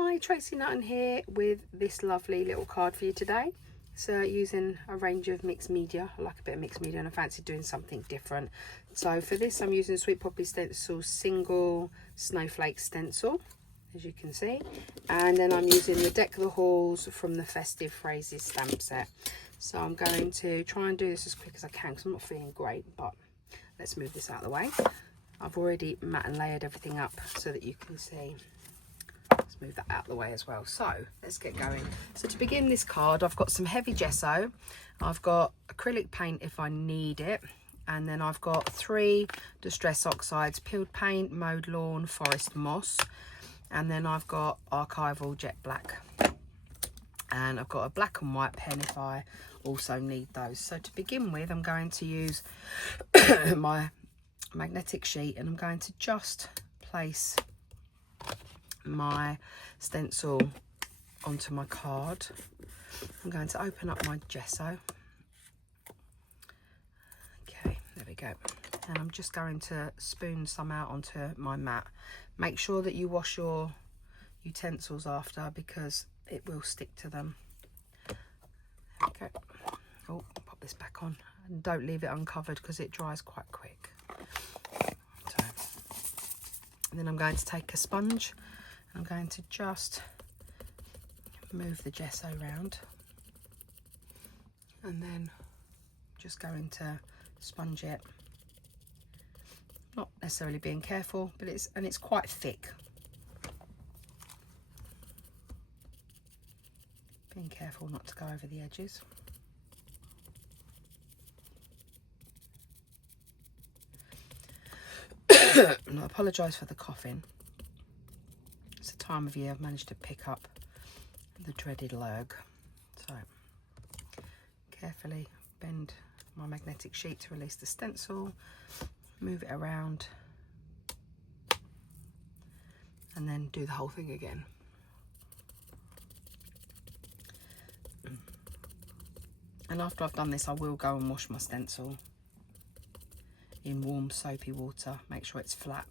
Hi, Tracy Nutton here with this lovely little card for you today. So using a range of mixed media. I like a bit of mixed media and I fancy doing something different. So for this I'm using Sweet Poppy Stencil single Snowflake stencil, as you can see. And then I'm using the Deck the Halls from the Festive Phrases stamp set. So I'm going to try and do this as quick as I can because I'm not feeling great, but let's move this out of the way. I've already matte and layered everything up so that you can see. Let's move that out of the way as well. So let's get going. So to begin this card, I've got some heavy gesso. I've got acrylic paint if I need it. And then I've got 3 Distress Oxides, peeled paint, mowed lawn, forest moss. And then I've got archival jet black. And I've got a black and white pen if I also need those. So to begin with, I'm going to use my magnetic sheet and I'm going to just place my stencil onto my card. I'm going to open up my gesso. Okay, there we go. And I'm just going to spoon some out onto my mat. Make sure that you wash your utensils after because it will stick to them. There we go. Oh, pop this back on. And don't leave it uncovered because it dries quite quick. So, and then I'm going to take a sponge. I'm going to just move the gesso around and then just going to sponge it. Not necessarily being careful, but it's quite thick. Being careful not to go over the edges. And I apologise for the coughing. It's the time of year I've managed to pick up the dreaded lurg. So carefully bend my magnetic sheet to release the stencil, move it around and then do the whole thing again. And after I've done this I will go and wash my stencil in warm soapy water. Make sure it's flat.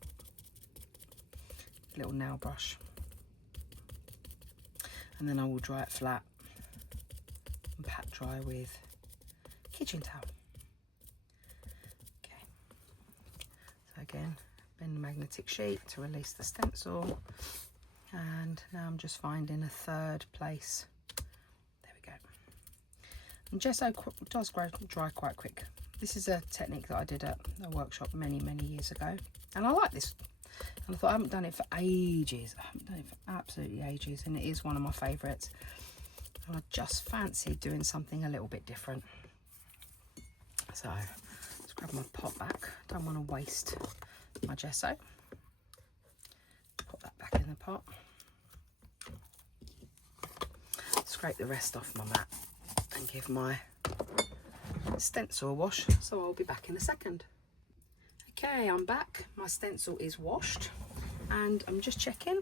Little nail brush. And then I will dry it flat and pat dry with kitchen towel. Okay. So again, bend the magnetic sheet to release the stencil. And now I'm just finding a third place. There we go. And gesso does dry quite quick. This is a technique that I did at a workshop many years ago. And I like this. And I thought I haven't done it for ages. I haven't done it for absolutely ages. And it is one of my favourites. And I just fancied doing something a little bit different. So let's grab my pot back. Don't want to waste my gesso. Put that back in the pot. Scrape the rest off my mat and give my stencil a wash. So I'll be back in a second. Okay, I'm back. My stencil is washed and I'm just checking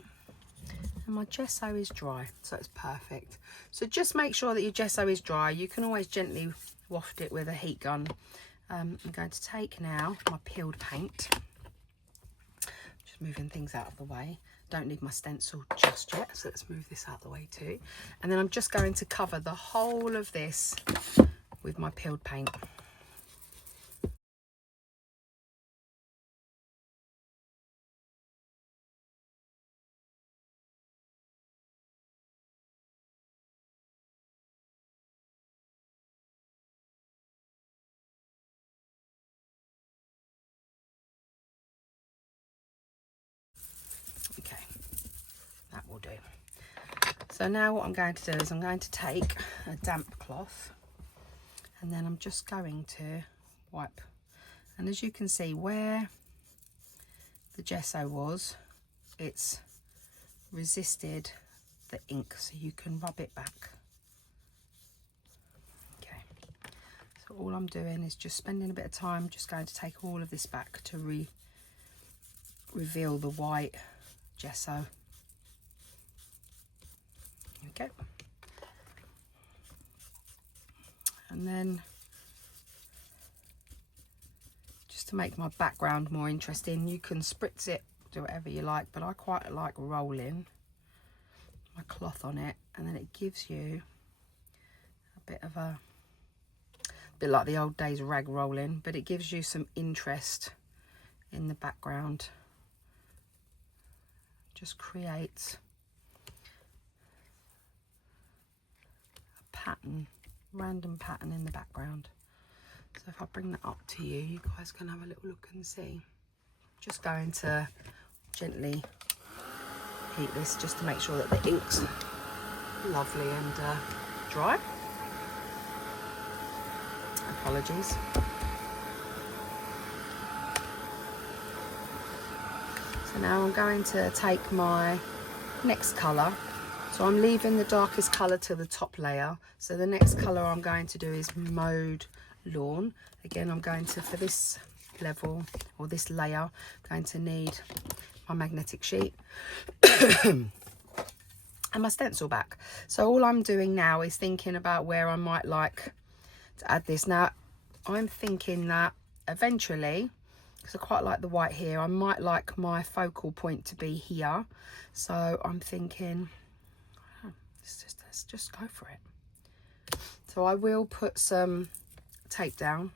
and my gesso is dry, so it's perfect. So just make sure that your gesso is dry. You can always gently waft it with a heat gun. I'm going to take now my peeled paint. Just moving things out of the way. Don't need my stencil just yet, so let's move this out of the way too. And then I'm just going to cover the whole of this with my peeled paint. Okay, that will do. So now what I'm going to do is I'm going to take a damp cloth and then I'm just going to wipe. And as you can see where the gesso was, it's resisted the ink, so you can rub it back. Okay, so all I'm doing is just spending a bit of time just going to take all of this back to reveal the white gesso. Okay, and then just to make my background more interesting, you can spritz it, do whatever you like, but I quite like rolling my cloth on it, and then it gives you a bit of a bit like the old days rag rolling, but it gives you some interest in the background. Just creates a pattern, random pattern in the background. So if I bring that up to you, you guys can have a little look and see. Just going to gently heat this just to make sure that the ink's lovely and dry. Apologies. So now I'm going to take my next colour. So I'm leaving the darkest colour to the top layer. So the next colour I'm going to do is Mode Lawn. Again, I'm going to, for this level or this layer, I'm going to need my magnetic sheet and my stencil back. So all I'm doing now is thinking about where I might like to add this. Now I'm thinking that eventually, because I quite like the white here, I might like my focal point to be here. So I'm thinking, let's just go for it. So I will put some tape down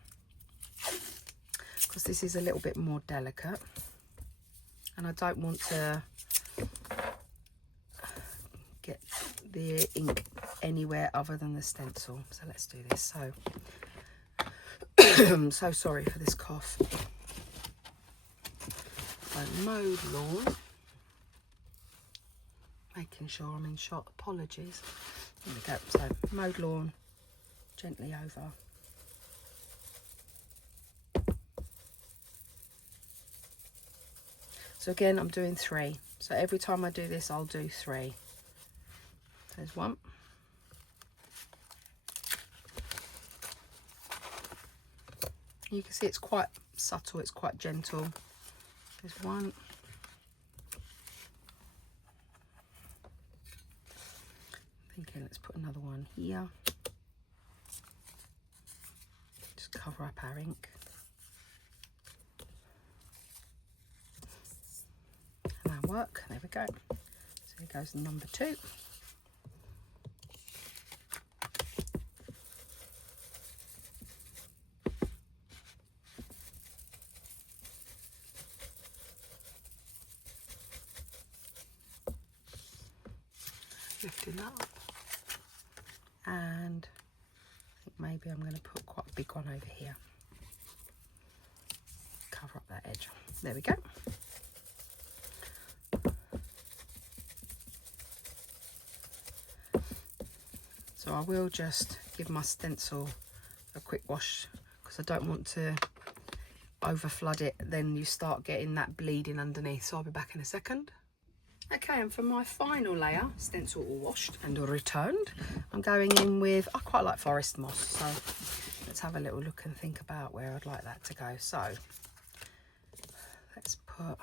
because this is a little bit more delicate and I don't want to get the ink anywhere other than the stencil. So let's do this. So I'm so sorry for this cough. So Mode Lawn, making sure I'm in shot, apologies. There we go. So Mode Lawn, gently over. So again, I'm doing 3. So every time I do this, I'll do 3. There's 1. You can see it's quite subtle, it's quite gentle. There's 1. Thinking let's put another one here. Just cover up our ink. And our work, there we go. So here goes number 2. Lifting that up, and I think maybe I'm going to put quite a big one over here, cover up that edge. There we go. So I will just give my stencil a quick wash because I don't want to over flood it, then you start getting that bleeding underneath. So I'll be back in a second. Okay, and for my final layer, stencil all washed and all returned, I'm going in with, I quite like forest moss, so let's have a little look and think about where I'd like that to go. So let's put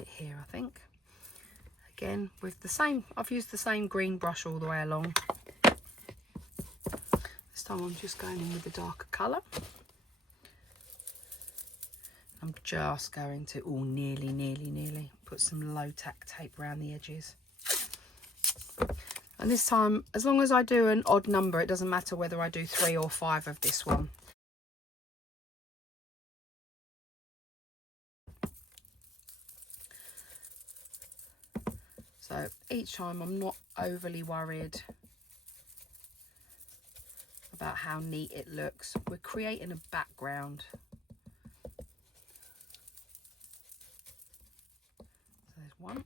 it here, I think. Again, with the same, I've used the same green brush all the way along. This time I'm just going in with the darker colour. I'm just going to, nearly put some low tack tape around the edges. And this time, as long as I do an odd number, it doesn't matter whether I do 3 or 5 of this one. So each time I'm not overly worried about how neat it looks. We're creating a background. There's 1.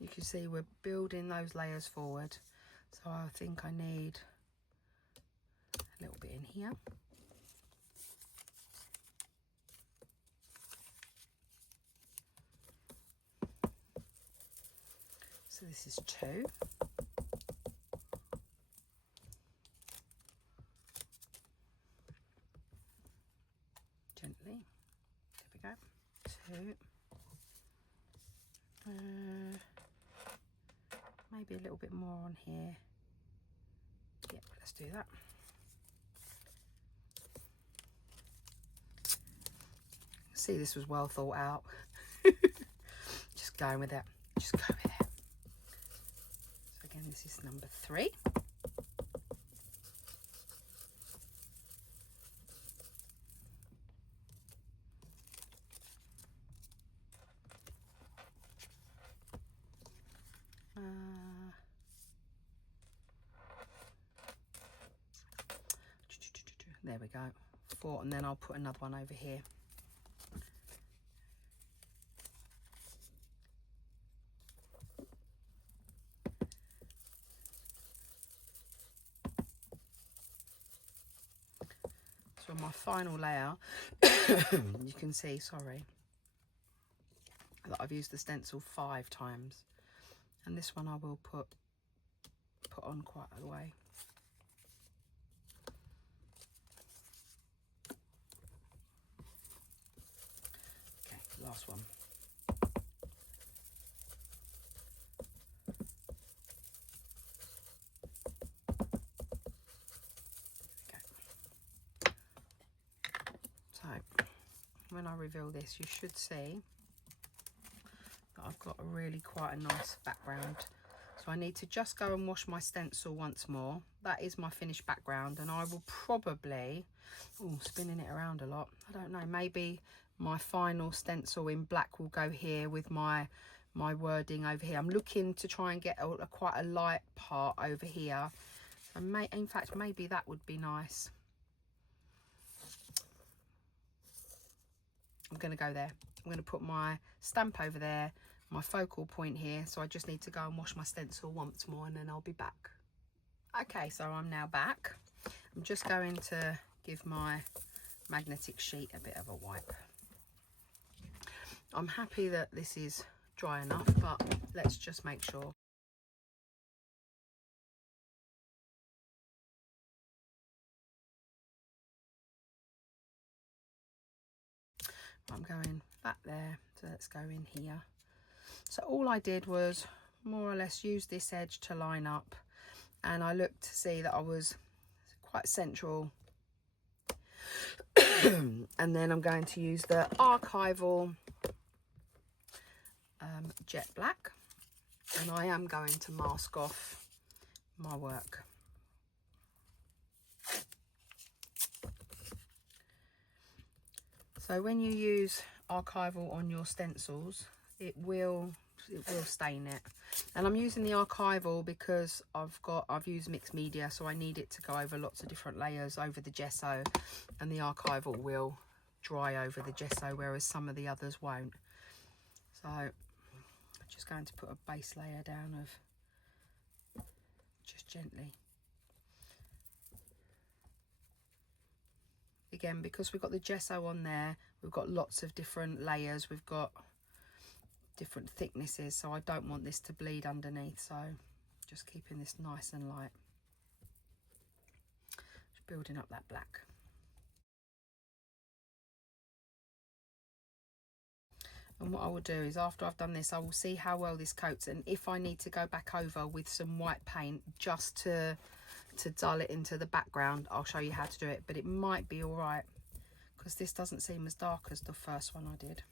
You can see we're building those layers forward. So I think I need a little bit in here. So this is 2. Gently, there we go, 2, maybe a little bit more on here, yeah, let's do that. see this was well thought out. Just going with it. Just go with it. So again, this is number 3. There we go, 4, and then I'll put another one over here. So on my final layer, you can see, sorry, that I've used the stencil 5 times, and this one I will put on quite a way. Okay, last one. So when I reveal this, you should see that I've got a really quite a nice background. So I need to just go and wash my stencil once more. That is my finished background, and I will probably, spinning it around a lot, I don't know, maybe my final stencil in black will go here with my wording over here. I'm looking to try and get quite a light part over here. And in fact, maybe that would be nice. I'm going to go there. I'm going to put my stamp over there, my focal point here. So I just need to go and wash my stencil once more, and then I'll be back. Okay, so I'm now back. I'm just going to give my magnetic sheet a bit of a wipe. I'm happy that this is dry enough, but let's just make sure. I'm going back there, so let's go in here. So all I did was more or less use this edge to line up, and I looked to see that I was quite central. And then I'm going to use the archival jet black, and I am going to mask off my work. So when you use archival on your stencils, it will stain it. And I'm using the archival because I've used mixed media, so I need it to go over lots of different layers over the gesso, and the archival will dry over the gesso, whereas some of the others won't. So I'm just going to put a base layer down of just gently. Again, because we've got the gesso on there, we've got lots of different layers, we've got different thicknesses, so I don't want this to bleed underneath, so just keeping this nice and light. Just building up that black. And what I will do is, after I've done this, I will see how well this coats, and if I need to go back over with some white paint just to dull it into the background, I'll show you how to do it. But it might be all right because this doesn't seem as dark as the first one I did.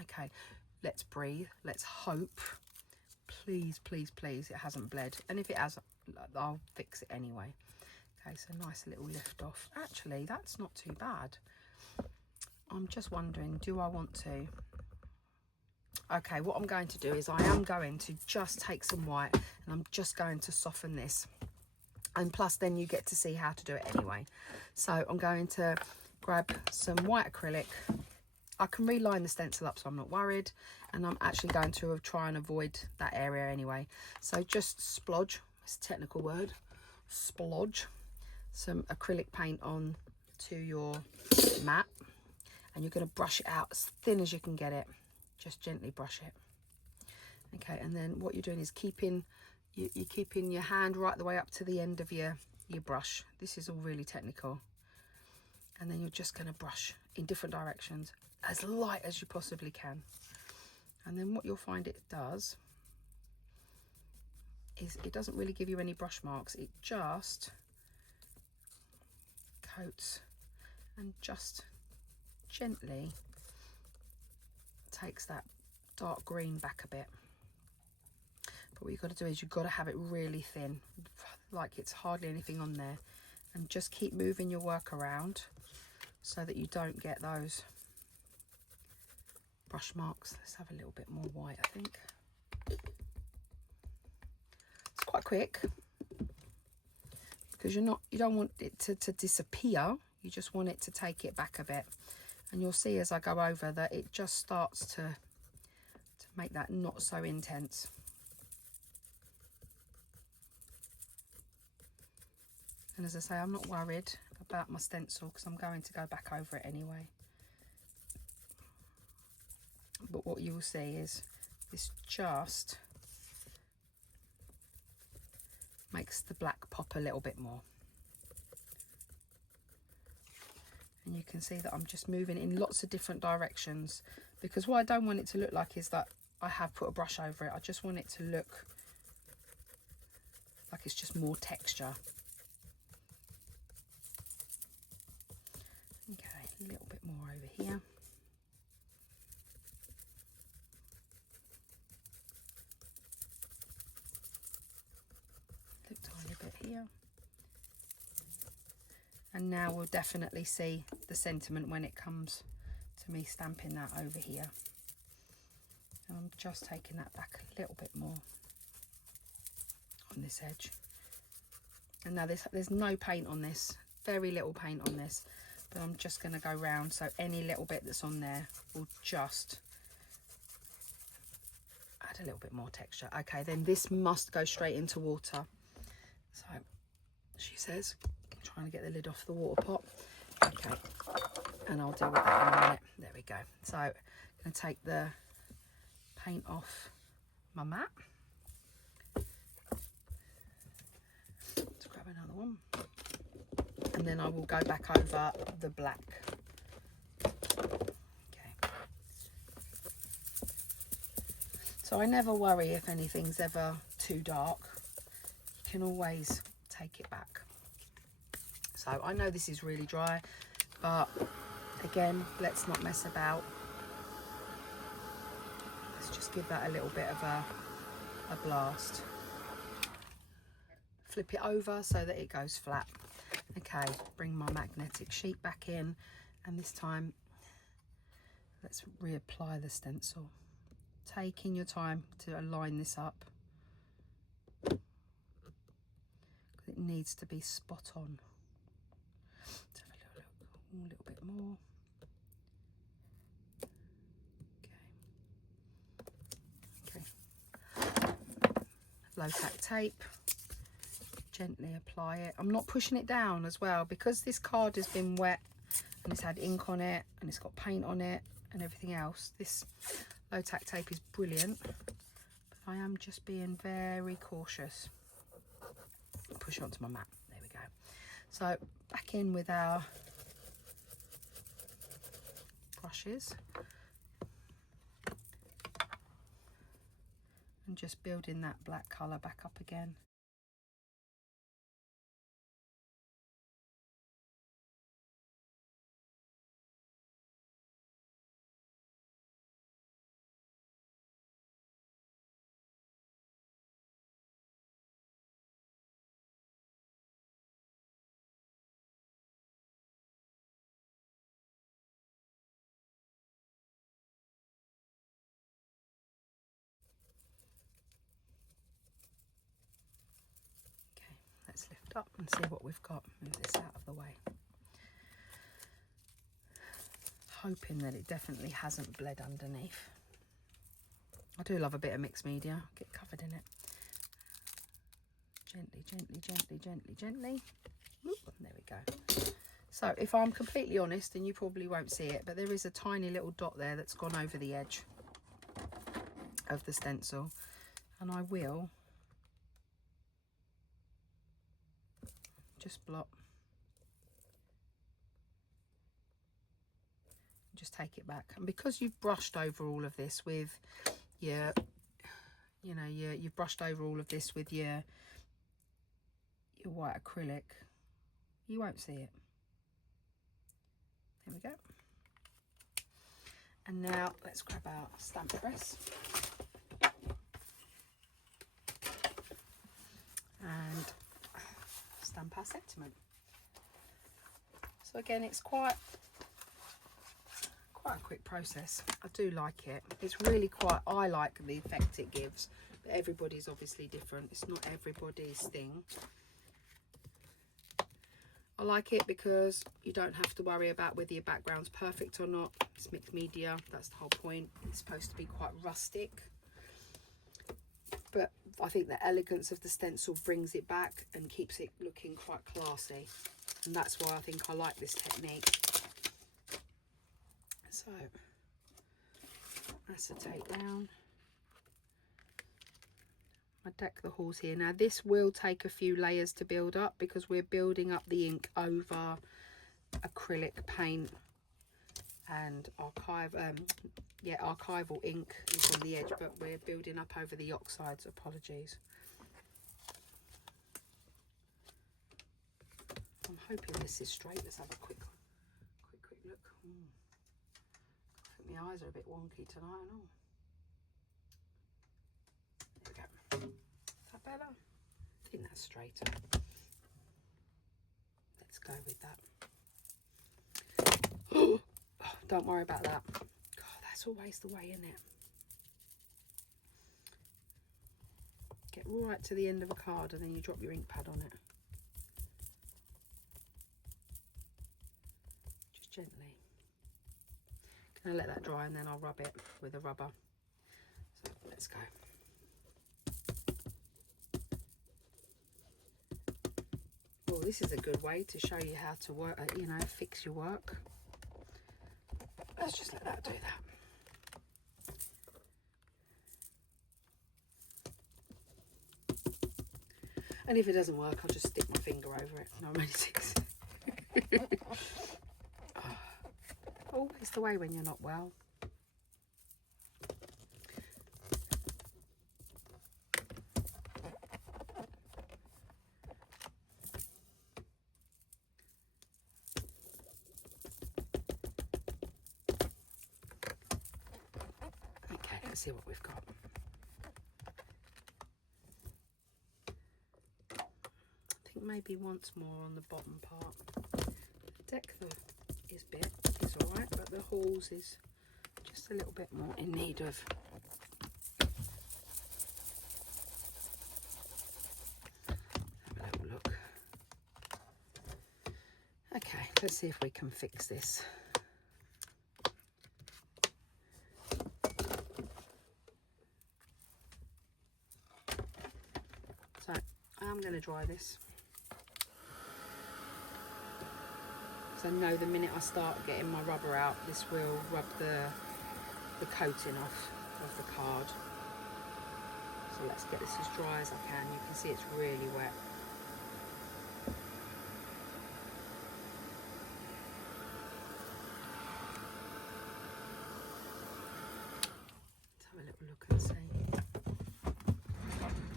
Okay, let's breathe. Let's hope, please, please, please, it hasn't bled. And if it has, I'll fix it anyway. Okay, so nice little lift off. Actually, that's not too bad. I'm just wondering, do I want to? Okay, what I'm going to do is I am going to just take some white, and I'm just going to soften this. And plus then you get to see how to do it anyway. So I'm going to grab some white acrylic. I can reline the stencil up, so I'm not worried, and I'm actually going to try and avoid that area anyway. So just splodge, it's a technical word, splodge some acrylic paint on to your mat, and you're going to brush it out as thin as you can get it. Just gently brush it. Okay, and then what you're doing is you're keeping your hand right the way up to the end of your brush. This is all really technical. And then you're just going to brush in different directions as light as you possibly can. And then what you'll find it does is it doesn't really give you any brush marks. It just coats and just gently takes that dark green back a bit. But what you've got to do is you've got to have it really thin, like it's hardly anything on there, and just keep moving your work around so that you don't get those brush marks. Let's have a little bit more white, I think. It's quite quick because you don't want it to disappear. You just want it to take it back a bit, and you'll see as I go over that it just starts to make that not so intense. And as I say, I'm not worried about my stencil because I'm going to go back over it anyway. But what you will see is this just makes the black pop a little bit more. And you can see that I'm just moving in lots of different directions, because what I don't want it to look like is that I have put a brush over it. I just want it to look like it's just more texture. Okay, a little bit more over here. A tiny bit here. And now we'll definitely see the sentiment when it comes to me stamping that over here. And I'm just taking that back a little bit more on this edge. And now there's no paint on this, very little paint on this, but I'm just going to go round, so any little bit that's on there will just add a little bit more texture. Okay, then this must go straight into water. So she says, I'm trying to get the lid off the water pot. Okay, and I'll deal with that in a minute. There we go. So I'm going to take the paint off my mat. Let's grab another one. And then I will go back over the black. Okay. So I never worry if anything's ever too dark. You can always take it back. So I know this is really dry, but again, let's not mess about. Let's just give that a little bit of a blast. Flip it over so that it goes flat. Okay, bring my magnetic sheet back in, and this time let's reapply the stencil. Taking your time to align this up. It needs to be spot on. Let's have a little bit more. Okay. Low tack tape. Gently apply it. I'm not pushing it down as well, because this card has been wet and it's had ink on it and it's got paint on it and everything else. This low tack tape is brilliant, but I am just being very cautious. Push it onto my mat. There we go. So back in with our brushes and just building that black colour back up again. Let's lift up and see what we've got. Move this out of the way. hoping that it definitely hasn't bled underneath. I do love a bit of mixed media. Get covered in it. Gently, gently, gently, gently, gently. Oop, there we go. So if I'm completely honest, and you probably won't see it, but there is a tiny little dot there that's gone over the edge of the stencil. And I will just blot. Just take it back. And because you've brushed over all of this with your, you know, you've brushed over all of this with your white acrylic, you won't see it. There we go. And now let's grab our stamp press and stamp our sentiment. So again, it's quite a quick process. I do like it. It's really quite, I like the effect it gives, but everybody's obviously different. It's not everybody's thing. I like it because you don't have to worry about whether your background's perfect or not. It's mixed media, that's the whole point. It's supposed to be quite rustic, but I think the elegance of the stencil brings it back and keeps it looking quite classy, and that's why I think I like this technique. So acetate down. I deck the halls here. Now this will take a few layers to build up because we're building up the ink over acrylic paint and archival ink is on the edge, but we're building up over the oxides. Apologies. I'm hoping this is straight. Let's have a quick look. I think my eyes are a bit wonky tonight and all. There we go. Is that better? I think that's straighter. Let's go with that. Oh, don't worry about that. God, that's always the way, isn't it? Get right to the end of a card and then you drop your ink pad on it. Just gently. Gonna let that dry and then I'll rub it with a rubber. So let's go. Well, this is a good way to show you how to work, you know, fix your work. Let's just let that do that. And if it doesn't work, I'll just stick my finger over it. No romantics. Always the way when you're not well. Okay, let's see what we've got. I think maybe once more on the bottom part. Deck is bit is alright, but the halls is just a little bit more in need of. Have a little look. Okay, let's see if we can fix this. So I'm going to dry this. So I know the minute I start getting my rubber out, this will rub the coating off of the card. So let's get this as dry as I can. You can see it's really wet. Let's have a little look and see.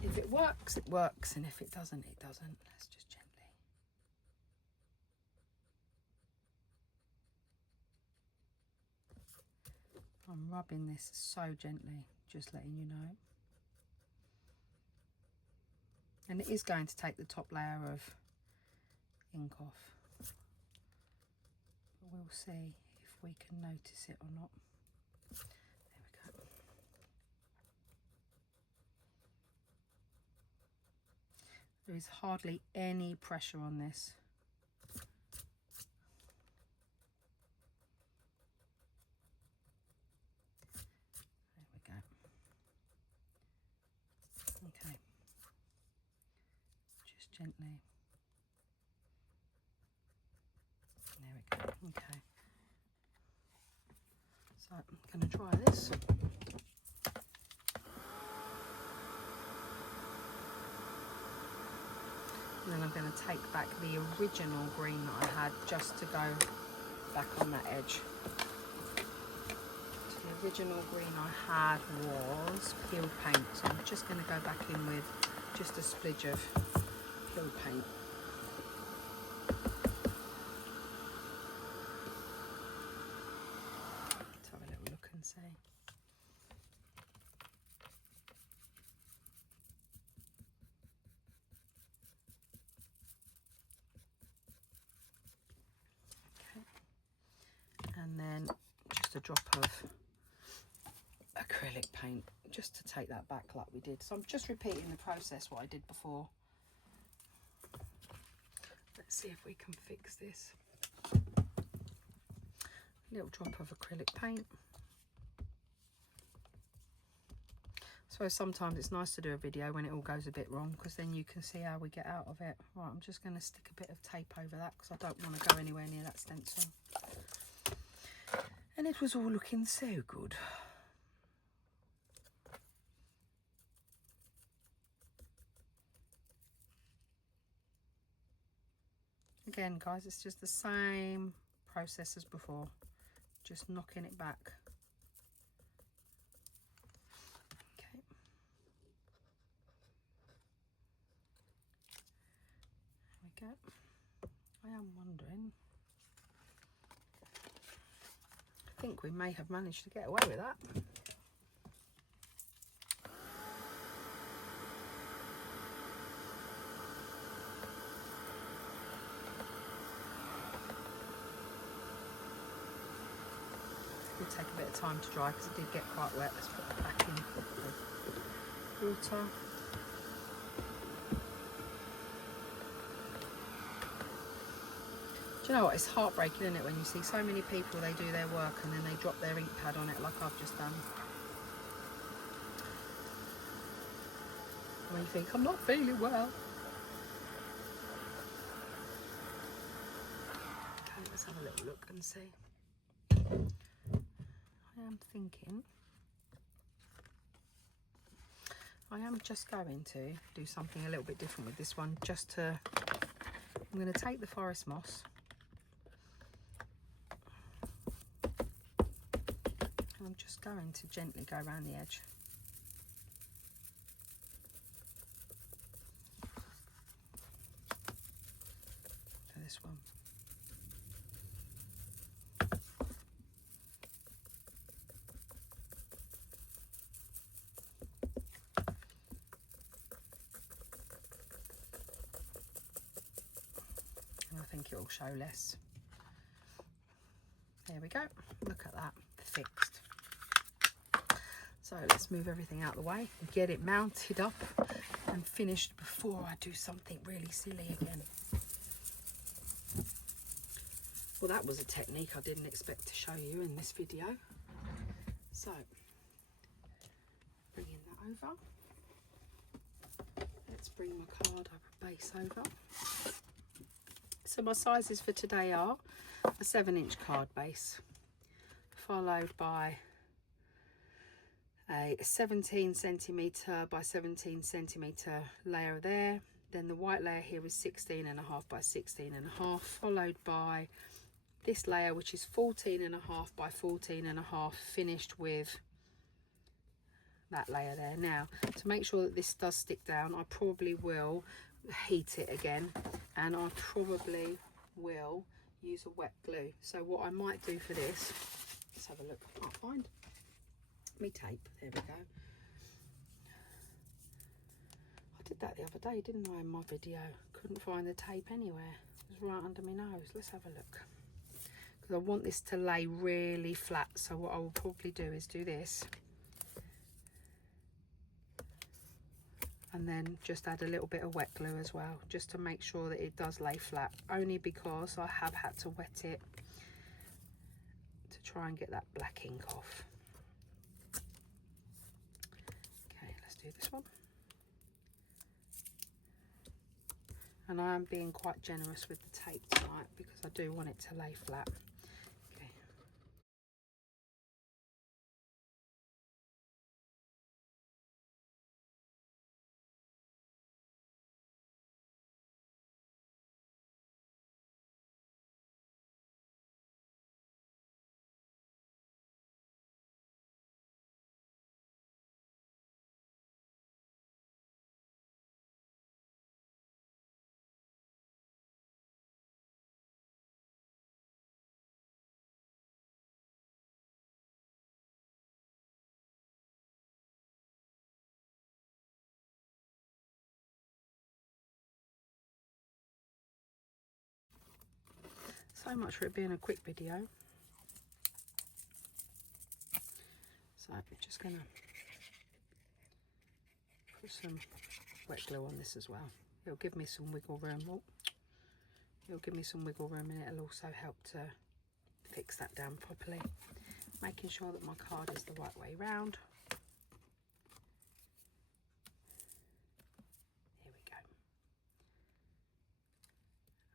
If it works, it works, and if it doesn't, it doesn't. Let's just gently. I'm rubbing this so gently, just letting you know. And it is going to take the top layer of ink off. But we'll see if we can notice it or not. There we go. There is hardly any pressure on this. gently. There we go. Okay. So I'm going to try this. And then I'm going to take back the original green that I had just to go back on that edge. So the original green I had was peel paint. So I'm just going to go back in with just a splidge of peel paint. Let's have a little look and see. And then just a drop of acrylic paint just to take that back like we did. So I'm just repeating the process what I did before. Let's see if we can fix this. A little drop of acrylic paint. So sometimes it's nice to do a video when it all goes a bit wrong, because then you can see how we get out of it. Right, I'm just going to stick a bit of tape over that because I don't want to go anywhere near that stencil. And it was all looking so good. Again, guys, it's just the same process as before. Just knocking it back. Okay. There we go. I am wondering. I think we may have managed to get away with that. It'll take a bit of time to dry because it did get quite wet. Let's put it back in the water. Do you know what, it's heartbreaking, isn't it, when you see so many people, they do their work and then they drop their ink pad on it like I've just done. When you think, I'm not feeling well. Okay, let's have a little look and see. I am thinking, I am just going to do something a little bit different with this one, just to, I'm going to take the forest moss. I'm just going to gently go around the edge. For this one. And I think it will show less. There we go. Look at that. Fixed. So let's move everything out of the way and get it mounted up and finished before I do something really silly again. Well, that was a technique I didn't expect to show you in this video. So, bringing that over. Let's bring my card over, base over. So my sizes for today are a 7-inch card base, followed by a 17 centimetre by 17 centimetre layer there. Then the white layer here is 16.5 by 16.5, followed by this layer which is 14.5 by 14.5, finished with that layer there. Now, to make sure that this does stick down, I probably will heat it again, and I probably will use a wet glue. So what I might do for this, let's have a look. I can't find me tape. There we go. I did that the other day, didn't I, in my video? Couldn't find the tape anywhere. It was right under my nose. Let's have a look. Because I want this to lay really flat. So what I will probably do is do this. And then just add a little bit of wet glue as well, just to make sure that it does lay flat. Only because I have had to wet it to try and get that black ink off. Okay, let's do this one. And I am being quite generous with the tape tonight because I do want it to lay flat. Okay. So much for it being a quick video. So I'm just going to put some wet glue on this as well. It'll give me some wiggle room. Oh, it'll give me some wiggle room, and it'll also help to fix that down properly. Making sure that my card is the right way round. Here we go.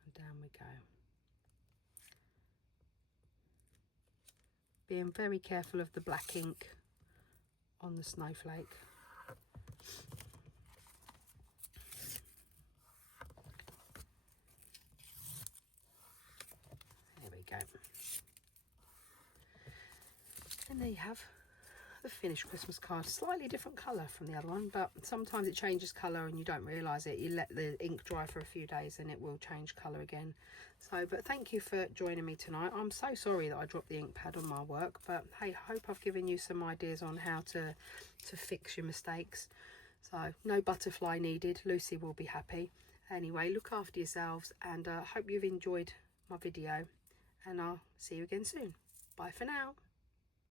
And down we go. Being very careful of the black ink on the snowflake. There we go. And there you have the finished Christmas card. Slightly different colour from the other one, but sometimes it changes colour and you don't realise it. You let the ink dry for a few days and it will change colour again. So, but thank you for joining me tonight. I'm so sorry that I dropped the ink pad on my work, but hey, I hope I've given you some ideas on how to fix your mistakes. So no butterfly needed. Lucy will be happy. Anyway, look after yourselves, and I hope you've enjoyed my video, and I'll see you again soon. Bye for now.